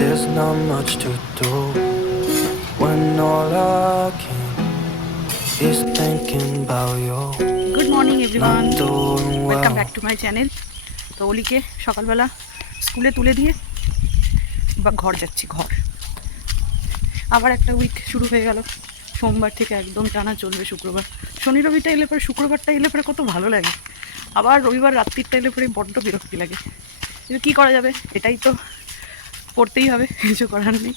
there's not much to do when all I can is thinking about you. Not doing welcome well. Back to my channel তো অলিকে সকালবেলা স্কুলে তুলে দিয়ে বা ঘর যাচ্ছি ঘর। আবার একটা উইক শুরু হয়ে গেল। সোমবার থেকে একদম টানা চলবে শুক্রবার। শনি রবিটা এলে পরে শুক্রবারটা এলে পরে কত ভালো লাগে। আবার রবিবার রাত্রিরটা এলে পরে বড্ড বিরক্তি লাগে। কি করা যাবে? এটাই তো করতেই হবে, কিছু করার নেই।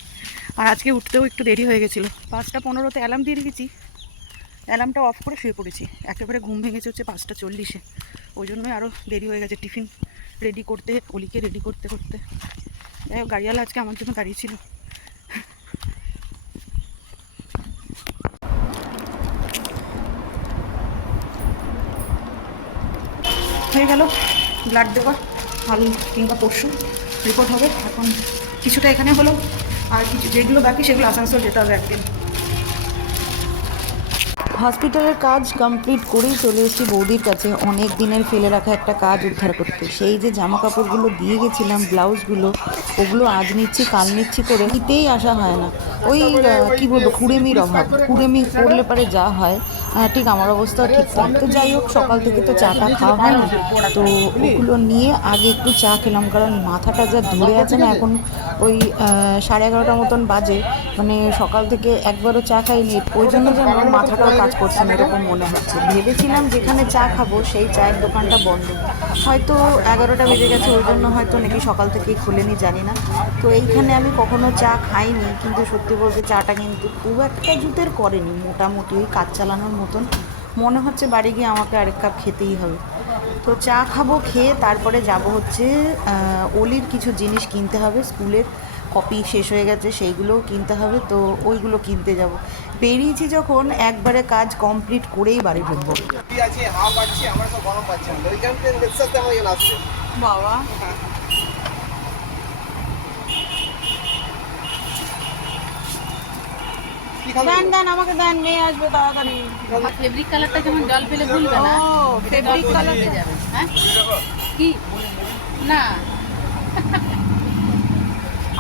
আর আজকে উঠতেও একটু দেরি হয়ে গেছিল। পাঁচটা পনেরোতে অ্যালার্ম দিয়ে রেখেছি। অ্যালার্মটা অফ করে শুয়ে পড়েছি। একেবারে ঘুম ভেঙেছে হচ্ছে পাঁচটা চল্লিশে। ওই জন্যই আরও দেরি হয়ে গেছে। টিফিন রেডি করতে অলিকে রেডি করতে করতে। যাই হোক, গাড়িওয়ালা আজকে আমার জন্য গাড়ি ছিল। হয়ে গেল। ব্লাড দেওয়া কাল কিংবা পরশু রিপোর্ট হবে। এখন কিছুটা এখানে হলো। আর কিছু যেগুলো বাকি সেগুলো আসানসোল যেতে হবে একদিন। হসপিটালের কাজ কমপ্লিট করেই চলে এসেছি বৌদির কাছে। অনেক দিনের ফেলে রাখা একটা কাজ উদ্ধার করতে। সেই যে জামা কাপড়গুলো দিয়ে গেছিলাম, ব্লাউজগুলো, ওগুলো আজ নিচ্ছি, কাল নিচ্ছি করে নিতেই আসা হয় না। ওই কি বলব, কুড়েমির অভাব। কুড়েমি করলে পারে যা হয়। ঠিক আমার অবস্থাও ঠিক তো যাই হোক, সকাল থেকে তো চা টা খাওয়া হয়নি। তো ওগুলো নিয়ে আগে একটু চা খেলাম, কারণ মাথাটা যা ধরে আছে না এখন, ওই সাড়ে এগারোটার মতন বাজে। মানে সকাল থেকে একবারও চা খাইনি। ওই জন্য যেন মাথাটাও কাজ করছে করছেন এরকম মনে হচ্ছে। ভেবেছিলাম যেখানে চা খাব, সেই চায়ের দোকানটা বন্ধ। হয়তো এগারোটা বেজে গেছে, ওই জন্য হয়তো নাকি সকাল থেকেই খুলেনি, জানি না। তো এইখানে আমি কখনো চা খাইনি, কিন্তু সত্যি বলতে চাটা কিন্তু খুব একটা জুতের করেনি, মোটামুটি ওই কাজ চালানোর মতন। মনে হচ্ছে বাড়ি গিয়ে আমাকে আরেক কাপ খেতেই হবে। তো চা খাব খেয়ে তারপরে যাব হচ্ছে ওলির কিছু জিনিস কিনতে হবে স্কুলের কপি শেষ হয়ে গেছে সেইগুলোও কিনতে হবে তো ওইগুলো কিনতে যাব। বেরিয়েছি যখন একবারে কাজ কমপ্লিট করেই বাড়ি ঢুকবো কি আছে হাওয়া পাচ্ছি আমরা সব গরম পাচ্ছি আমরা ওইখান থেকে লেকচারতে আমার এখানে আসছে বাবা কি খাবে দেন দেন আমাকে দেন মেয়ে আসবে তাড়াতাড়ি। ফেব্রিক কালারটা যেমন জল পেলে ভুলবে না ও ফেব্রিক কালার যাবে হ্যাঁ? কি না।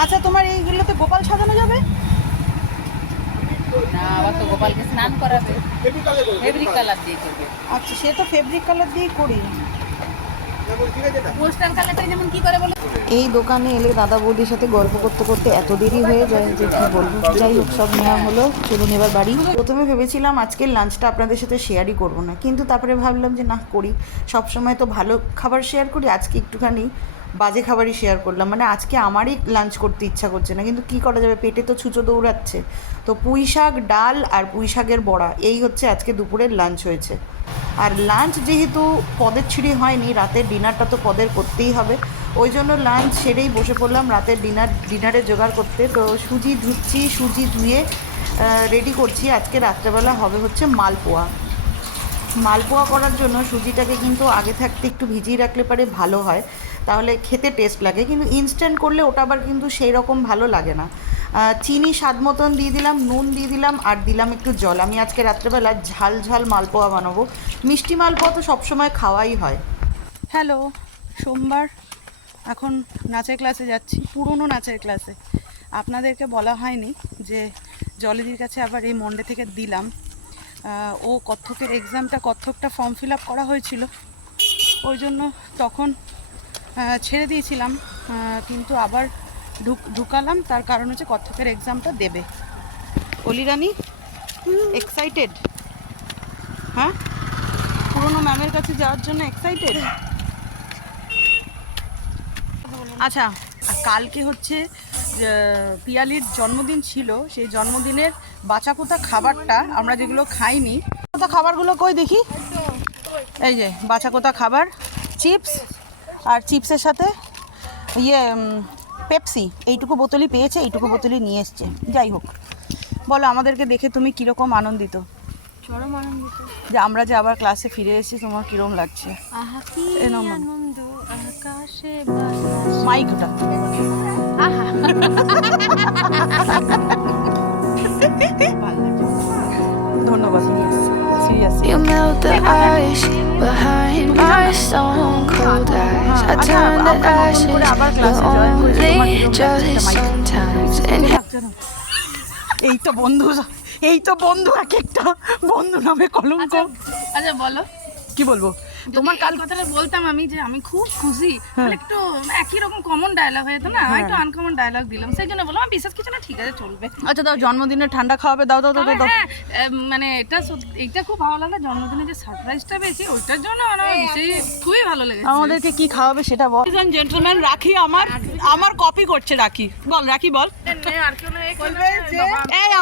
আচ্ছা তোমার এইগুলোতে গোপাল সাজানো যাবে? না আবার তো গোপালকে স্নান করাবে। ফেব্রিক কালার দিয়ে করবে। আচ্ছা সে তো ফেব্রিক কালার দিয়েই করি। এই দোকানে এলে দাদা বৌদির সাথে গল্প করতে করতে এত দেরি হয়ে যায় যে কি বলব? যাই হোক, সব নেওয়া হলো, চলুন এবার বাড়ি। প্রথমে ভেবেছিলাম আজকের লাঞ্চটা আপনাদের সাথে শেয়ারই করব না, কিন্তু তারপরে ভাবলাম যে না, করি। সবসময় তো ভালো খাবার শেয়ার করি, আজকে একটুখানি বাজে খাবারই শেয়ার করলাম। মানে আজকে আমারই লাঞ্চ করতে ইচ্ছা করছে না, কিন্তু কি করা যাবে? পেটে তো ছুঁচো দৌড়াচ্ছে। তো পুঁই শাক, ডাল আর পুঁই শাকের বড়া, এই হচ্ছে আজকে দুপুরের লাঞ্চ হয়েছে। আর লাঞ্চ যেহেতু পদের ছিঁড়ি হয়নি, রাতের ডিনারটা তো পদের করতেই হবে। ওই জন্য লাঞ্চ সেরেই বসে পড়লাম, রাতের ডিনার ডিনারে জোগাড় করতে। তো সুজি ধুচ্ছি, সুজি ধুয়ে রেডি করছি। আজকে রাত্রেবেলা হবে হচ্ছে মালপোয়া। মালপোয়া করার জন্য সুজিটাকে কিন্তু আগে থাকতে একটু ভিজিয়ে রাখলে পারে ভালো হয়। তাহলে খেতে টেস্ট লাগে, কিন্তু ইনস্ট্যান্ট করলে ওটা আবার কিন্তু সেই রকম ভালো লাগে না। চিনি স্বাদ মতন দিয়ে দিলাম, নুন দিয়ে দিলাম, আর দিলাম একটু জল। আমি আজকে রাত্রেবেলা ঝাল ঝাল মালপোয়া বানাবো। মিষ্টি মালপোয়া তো সবসময় খাওয়াই হয়। হ্যালো সোমবার। এখন নাচের ক্লাসে যাচ্ছি, পুরনো নাচের ক্লাসে আপনাদেরকে বলা হয়নি যে জলেদির কাছে আবার এই মন্ডে থেকে দিলাম। ও কত্থকের এক্সামটা কত্থকটা ফর্ম ফিল আপ করা হয়েছিল। ওই জন্য তখন ছেড়ে দিয়েছিলাম কিন্তু আবার ঢুক, ঢুকালাম। তার কারণ হচ্ছে কত্থকের এক্সামটা দেবে। অলিরানি এক্সাইটেড হ্যাঁ? পুরনো ম্যামের কাছে যাওয়ার জন্য এক্সাইটেড আচ্ছা কালকে হচ্ছে পিয়ালির জন্মদিন ছিল। সেই জন্মদিনের বাঁচাপোতা খাবারটা আমরা যেগুলো খাইনি কোথা খাবারগুলো কই দেখি? এই যে, বাঁচাকোতা খাবার, চিপস আর চিপসের সাথে ইয়ে পেপসি। এইটুকু বোতলই পেয়েছে এইটুকু বোতলই নিয়ে এসছে। যাই হোক। বলো আমাদেরকে দেখে তুমি কীরকম আনন্দিত? চরম আনন্দিত। যে আমরা যে আবার ক্লাসে ফিরে এসেছি তোমার কীরকম লাগছে? আহা কি এ নাও মা। আনন্দ। আকাশে বাতাসে। আহা। ধন্যবাদ। You melt the ice behind my stone cold eyes. I turn to ashes, but only just sometimes. And এই তো বন্ধু এই তো বন্ধু এক একটা বন্ধু নামে কলঙ্ক আচ্ছা বলো কি বলব তোমার কাল কথাটা বলতাম আমি যে আমি খুব খুশি। তাহলে একটু একই রকম কমন ডায়লগ হয়ে যেত না একটু আনকমন ডায়লগ দিলাম। সেই জন্য বললাম বিশ্বাস কিছু না ঠিক আছে চলবে। আচ্ছা দাও জন্মদিনে ঠান্ডা খাওয়াবে দাও দাও দাও দাও হ্যাঁ মানে এটা এইটা খুব ভালো লাগল জন্মদিনে যে সারপ্রাইজটা পেয়েছি ওইটার জন্য আমার সেই খুবই ভালো লেগেছে। আমাদেরকে কি খাওয়াবে সেটা বল। জেন্টলম্যান রাখি আমার আমার কপি করছে রাখি। বল রাখি বল।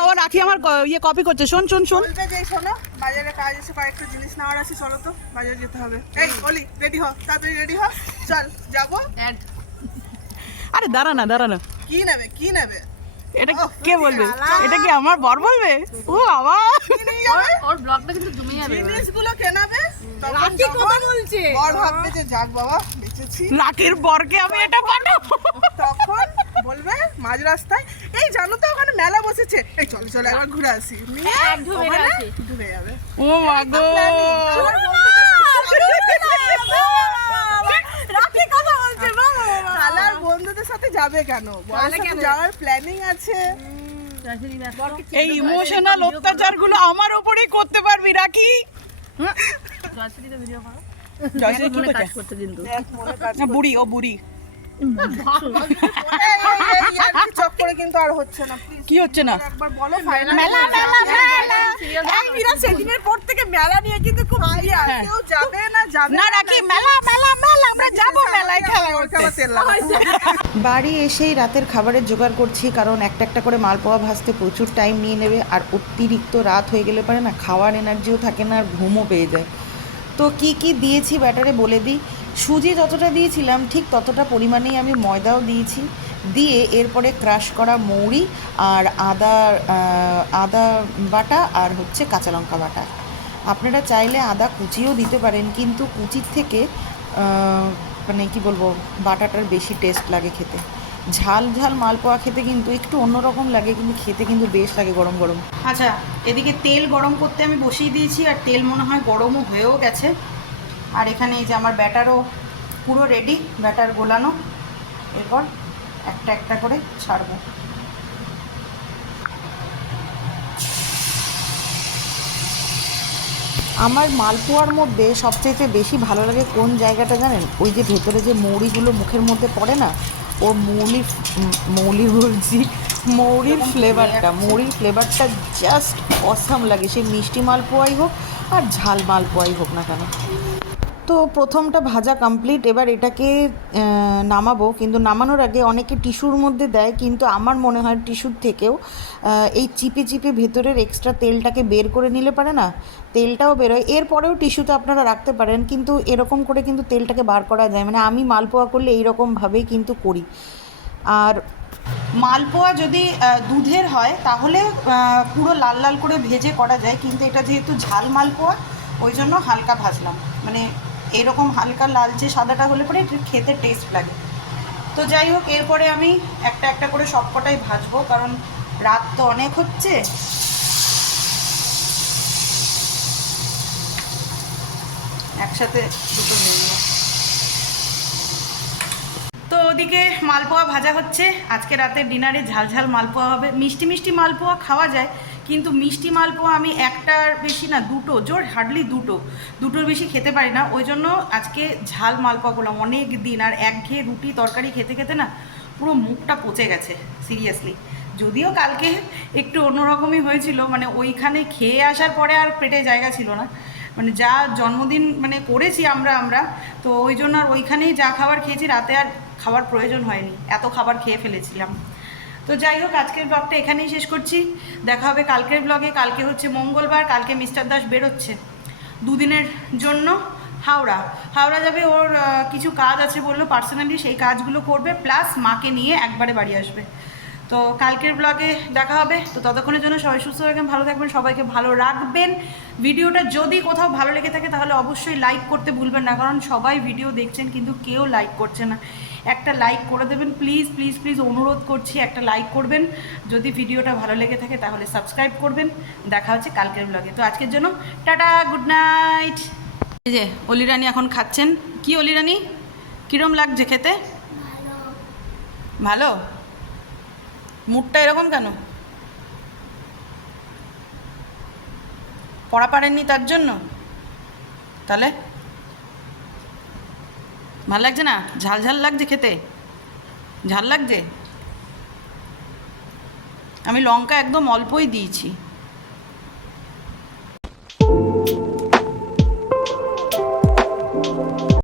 ও রাখি আমার ইয়ে কপি করছে শোন শোন শোন। শোনো বাজারে কাজ এসে কয়েকটা জিনিস নেওয়ার আছে চলো তো বাজারে যেতে হবে। এই অলি রেডি হ তাড়াতাড়ি রেডি হ। চল যাব। আরে দাঁড়া না দাঁড়া না। কি নেবে কি নেবে? এটা কে বলবে? এটা কি আমার বর বলবে? ও বাবা। কি নিয়ে যাবে? ওর ব্লগটা কিন্তু জমে যাবে জিনিসগুলো কেনাবে রাখি কথা বলছে। বর ভাববে যে যাক বাবা বেঁচেছি। রাখির বরকে আমি এটা পাঠাবো তখন বলবে মাঝ রাস্তায় এই জানো তো ওখানে মেলা বসেছে। এই চলো চলো একবার ঘুরে আসি। নিয়ে ওখানে যাবে। ও মা গো। শালার বন্ধুদের সাথে যাবে কেন যাওয়ার প্ল্যানিং আছে এই ইমোশনাল অত্যাচারগুলো আমার উপরেই করতে পারবি রাখি বুড়ি ও বুড়ি কিন্তু আর হচ্ছে না কি হচ্ছে না? একবার বলো মেলা, মেলা, মেলা। এই বিরাট সেদিনের পর থেকে মেলা নিয়ে কিন্তু খুব সিরিয়াস কেউ যাবে না যাবে না রাখি মেলা মেলা মেলা আমরা যাব মেলায় খেলা করতে লাগাবো। বাড়ি এসেই রাতের খাবারের জোগাড় করছি কারণ একটা একটা করে মালপোয়া ভাজতে প্রচুর টাইম নিয়ে নেবে আর অতিরিক্ত রাত হয়ে গেলে পারে না খাওয়ার এনার্জিও থাকে না আর ঘুমও পেয়ে যায়। তো কি কি দিয়েছি ব্যাটারে বলে দিই। সুজি যতটা দিয়েছিলাম ঠিক ততটা পরিমাণেই আমি ময়দাও দিয়েছি। দিয়ে এরপরে ক্রাশ করা মৌরি আর আদা আদা বাটা আর হচ্ছে কাঁচা লঙ্কা বাটা। আপনারা চাইলে আদা কুচিও দিতে পারেন, কিন্তু কুচির থেকে মানে কি বলব, বাটাটার বেশি টেস্ট লাগে খেতে। ঝাল ঝাল মালপোয়া খেতে কিন্তু একটু অন্যরকম লাগে, কিন্তু খেতে কিন্তু বেশ লাগে গরম গরম। আচ্ছা এদিকে তেল গরম করতে আমি বসিয়ে দিয়েছি, আর তেল মনে হয় গরমও হয়েও গেছে। আর এখানে এই যে আমার ব্যাটারও পুরো রেডি ব্যাটার গোলানো। এরপর একটা একটা করে ছাড়বো। আমার মালপোয়ার মধ্যে সবচেয়ে বেশি ভালো লাগে কোন জায়গাটা জানেন? ওই যে ভেতরে যে মৌরিগুলো মুখের মধ্যে পড়ে না ও মৌলির মৌলি বলছি মৌরির ফ্লেভারটা মৌরির ফ্লেভারটা জাস্ট অসাম লাগে। সে মিষ্টি মালপোয়াই হোক আর ঝাল মালপোয়াই হোক না কেন। তো প্রথমটা ভাজা কমপ্লিট এবার এটাকে নামাবো। কিন্তু নামানোর আগে অনেকে টিস্যুর মধ্যে দেয়, কিন্তু আমার মনে হয় টিস্যুর থেকেও এই চিপে চিপে ভেতরের এক্সট্রা তেলটাকে বের করে নিলে পারে না? তেলটাও বেরোয়। এরপরেও টিস্যুতে আপনারা রাখতে পারেন, কিন্তু এরকম করে কিন্তু তেলটাকে বার করা যায়। মানে আমি মালপোয়া করলে এইরকমভাবেই কিন্তু করি। আর মালপোয়া যদি দুধের হয়, তাহলে পুরো লাল লাল করে ভেজে করা যায়। কিন্তু এটা যেহেতু ঝাল মালপোয়া, ওই জন্য হালকা ভাজলাম। মানে এরকম হালকা লালচে সাদাটা হলে পরে খেতে টেস্ট লাগে। তো যাই হোক, এরপরে আমি একটা একটা করে সবকটাই ভাজবো, কারণ রাত তো অনেক হচ্ছে। একসাথে দুটো নিয়ে তো ওদিকে মালপোয়া ভাজা হচ্ছে। আজকে রাতে ডিনারে ঝাল ঝাল মালপোয়া হবে। মিষ্টি মিষ্টি মালপোয়া খাওয়া যায় কিন্তু মিষ্টি মালপোয়া আমি একটার বেশি না, দুটো, জোর হার্ডলি দুটো। দুটোর বেশি খেতে পারি না। ওই জন্য আজকে ঝাল মালপোয়া করলাম অনেক দিন। আর একঘেয়ে রুটি তরকারি খেতে খেতে না পুরো মুখটা পচে গেছে সিরিয়াসলি যদিও কালকে একটু অন্যরকমই হয়েছিল মানে ওইখানে খেয়ে আসার পরে আর পেটে জায়গা ছিল না। মানে যা জন্মদিন মানে করেছি আমরা আমরা, তো ওই জন্য আর ওইখানেই যা খাবার খেয়েছি, রাতে আর খাবার প্রয়োজন হয়নি। এত খাবার খেয়ে ফেলেছিলাম। তো যাই হোক, আজকের ব্লগটা এখানেই শেষ করছি। দেখা হবে কালকের ব্লগে কালকে হচ্ছে মঙ্গলবার, কালকে মিস্টার দাস বেরোচ্ছে দুদিনের জন্য হাওড়া। হাওড়া যাবে ওর কিছু কাজ আছে বলল পার্সোনালি সেই কাজগুলো করবে প্লাস মাকে নিয়ে একবারে বাড়ি আসবে। তো কালকের ব্লগে দেখা হবে। তো ততক্ষণের জন্য সবাই সুস্থ থাকবেন, ভালো থাকবেন, সবাইকে ভালো রাখবেন। ভিডিওটা যদি কোথাও ভালো লেগে থাকে, তাহলে অবশ্যই লাইক করতে ভুলবেন না, কারণ সবাই ভিডিও দেখছেন, কিন্তু কেউ লাইক করছে না। একটা লাইক করে দেবেন। প্লিজ প্লিজ প্লিজ অনুরোধ করছি একটা লাইক করবেন। যদি ভিডিওটা ভালো লেগে থাকে তাহলে সাবস্ক্রাইব করবেন। দেখা হচ্ছে কালকের ব্লগে তো আজকের জন্য টাটা গুড নাইট এই যে অলিরানি এখন খাচ্ছেন। কি অলিরানি কিরম লাগছে খেতে? ভালো। মুডটা এরকম কেন? পড়া পারেননি তার জন্য? তাহলে? ভালো লাগছে না? ঝাল ঝাল লাগছে খেতে? ঝাল লাগছে? আমি লঙ্কা একদম অল্পই দিয়েছি।